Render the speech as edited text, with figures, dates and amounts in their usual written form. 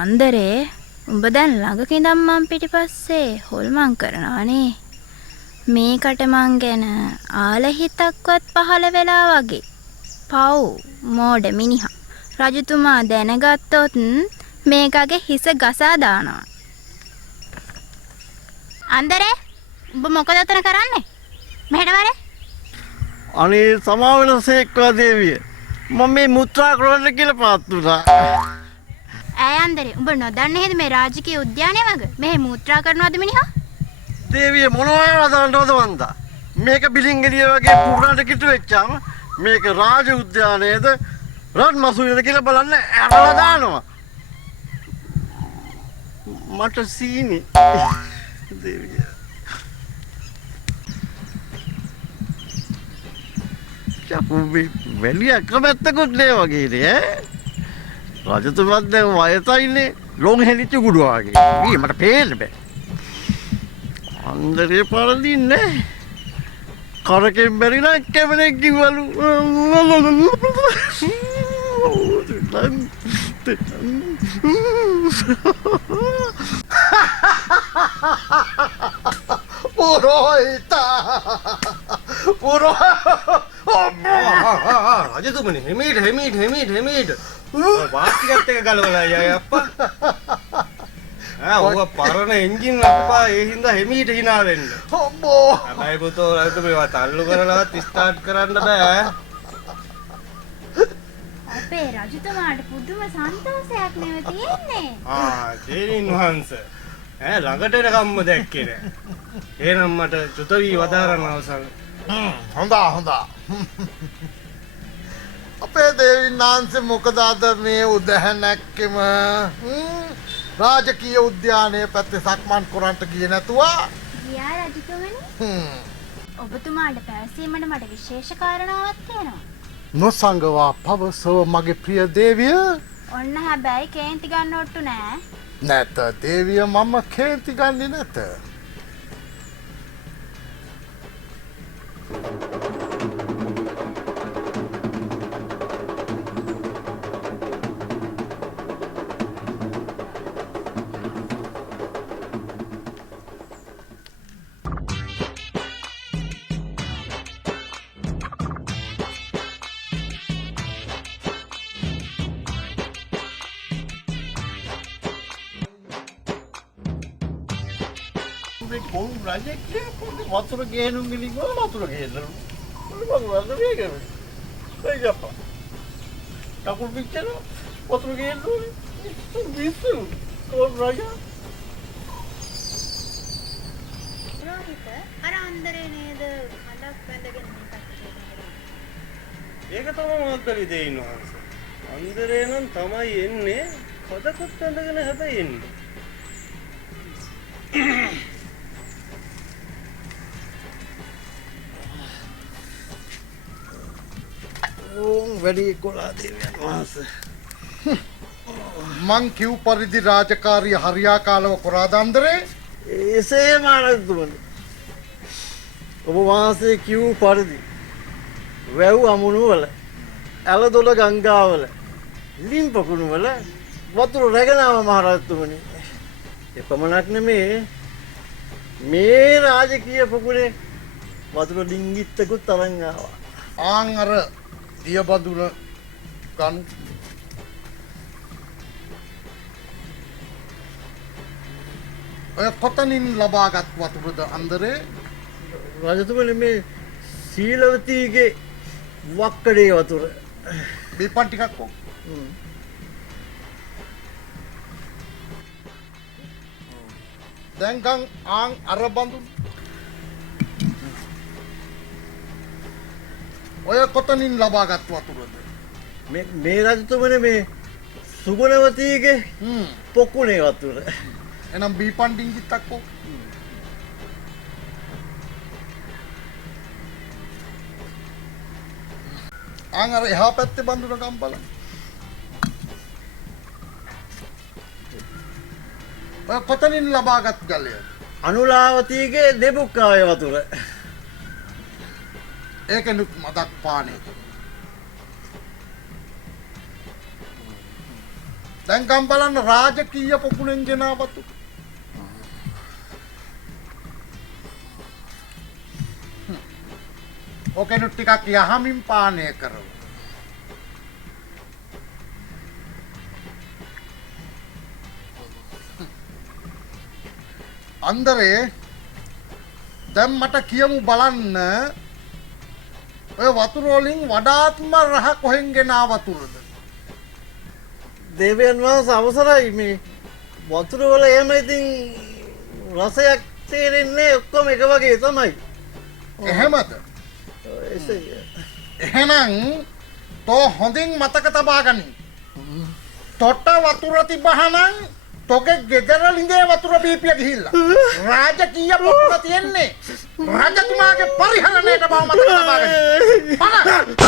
අන්දරේ උඹ දැන් ළඟක ඉඳන් මං පිටිපස්සේ හොල්මන් කරනවනේ. මේකට මං ගැන ආල හිතක්වත් පහළ වෙලා වගේ. පව් මෝඩ මිනිහා. රජතුමා දැනගත්තොත් මේකගේ හිස ගසා දානවා. අන්දරේ උඹ මොකද අතන කරන්නේ? මෙහෙට වරේ. අනේ සමාවෙන සේක්වා දේවිය. මම මේ මුත්‍රා කරන්න කියලා පාත් දුනා. ඇයි අන්දරේ උඹ නොදන්නේ නේද මේ රාජකීය උද්‍යානය වගේ? මෙහෙ මුත්‍රා කරනවද මිනිහා? දේවිය මොනවා වදන්නවද වන්දා? මේක බිලින්ගලිය වගේ පුරාට කිට්ටු වෙච්චාම මේක රාජ උද්‍යානයේද රන් මසුනේද කියලා බලන්න ඇරලා දානවා. මට සීනි දේවිය. චපුබි වෙලිය කමැත්තකුත් නේ වගේ නේ. රජතුමත් දැන් වයසයිනේ ලොන් හෙලිච්ච කුඩු වගේ. ඊ මට පේන්න බෑ. අන්දරේ පරදින්නේ. කරකෙන් බැරි නම් කැමරෙක් කිව්වලු. රජතුමනි හිමීට වාස්තිකත් එක ගලවලා යයි අප්පා. ඔය පරණ එන්ජින් අප්පා ඒ හින්දා හිමීට hina වෙන්න. අම්මෝ. හැබැයි පුතෝ රජතුමනි තල්ලු කරලවත් ස්ටාර්ට් කරන්න බෑ. අපේ රජතුමාට පුදුම සන්තෝෂයක් නෙවෙයි තියෙන්නේ. තේරින් වහන්සේ. ළඟට එනකම්ම දැක්කේ නෑ. එහෙනම් මට චුත වී වදාරන්න අවසන්. හොඳා. අපේ දේවින්නාන්සේ මොකද අද මේ උදැහැනැක්කෙම රාජකීය උද්‍යානයේ පැත්තේ සක්මන් කරන්ට ගියේ නැතුව ගියා රජතුමනි. ඔබතුමාට පැවසීමට මට විශේෂ කාරණාවක් තියෙනවා. නොසංගවා පවසෝ මගේ ප්‍රිය දේවිය. ඔන්න හැබැයි කේන්ති ගන්න ඔට්ටු නෑ. නැත දේවිය මම කේන්ති ගන්නේ නැත. මේ කොහොම රජෙක් කියන්නේ වතුර ගේනුම් ගිලින් වල වතුර ගේනවා. මොකද වතුර ගේන්නේ? ඒ ජප්පා. කකුල් පිටේන වතුර ගේන්නේ. විසු කොහොම රජා? රෝහිත අර අන්දරේ නේද කලක් බැඳගෙන මේකත් ඒක තමයි මහත්තයා දෙයින් වහන්සේ. අන්දරේ නම් තමයි එන්නේ පදකුත් ඇඳගෙන හැබැයි එන්නේ. ඕම් වැඩි කොලා දෙවියන් වහන්සේ. මං කිව් පරිදි රාජකාරිය හරියාකාලව කරාද අන්දරේ? එසේම ආනන්දතුමනි. ඔබ වහන්සේ කිව් පරිදි වැව් අමුණු වල ඇලදොල ගංගාවල ලිම්පකුණු වල වතුර රැගෙන ආව මහරජතුමනි. එපමණක් නෙමේ මේ රාජකීය පොකුණේ වතුර ඩිංගිත්තකුත් තරන් ආවා. ආන් අර දියබදුන ගන් ඔය කොතනින් ලබාගත් වතුරද අන්දරේ? රජතුමනි මේ සීලවතීගේ වක්කඩේ වතුර. බීපන් ටිකක් ඕක. දැන් ගන් ආන් අර බඳුන් ඔය කොතනින් ලබාගත් වතුරද? මේ රජතුමනි මේ සුගුණවතීගේ පොකුණේ වතුර. එනම් බීපන් ඩිංගිත්තක් ඕක. ආන් අර එහා පැත්තේ බඳුන ගම් බලන්න. ඔය කොතනින් ලබාගත් ජලය? අනුලාවතීගේ දෙබුක්කාවේ වතුර. ඒකෙනුත් මදක් පානේ. දැන් ගම් බලන්න රාජකීය පොකුණෙන් ගෙනා වතුර. ඕකෙනුත් ටිකක් යහමින් පානය කරමු. අන්දරේ දැන් මට කියමු බලන්න ඔය වතුර වලින් වඩාත්ම රහ කොහෙන් ගෙනා වතුරද? දෙවියන් වහන්සේ අවසරයි මේ වතුර වල එහෙම ඉතින් රසයක් තේරෙන්නේ ඔක්කොම එක වගේ තමයි. එහෙමද? එහෙනම් තෝ හොඳින් මතක තබා ගනින්. තොට වතුර තිබහනම් තොගේ ගෙදර ලිඳේ වතුර බීපිය ගිහිල්ලා. රාජකීය පොකුණ තියෙන්නේ රජතුමාගේ පරිහරණයට බව මතක තබා ගනින්.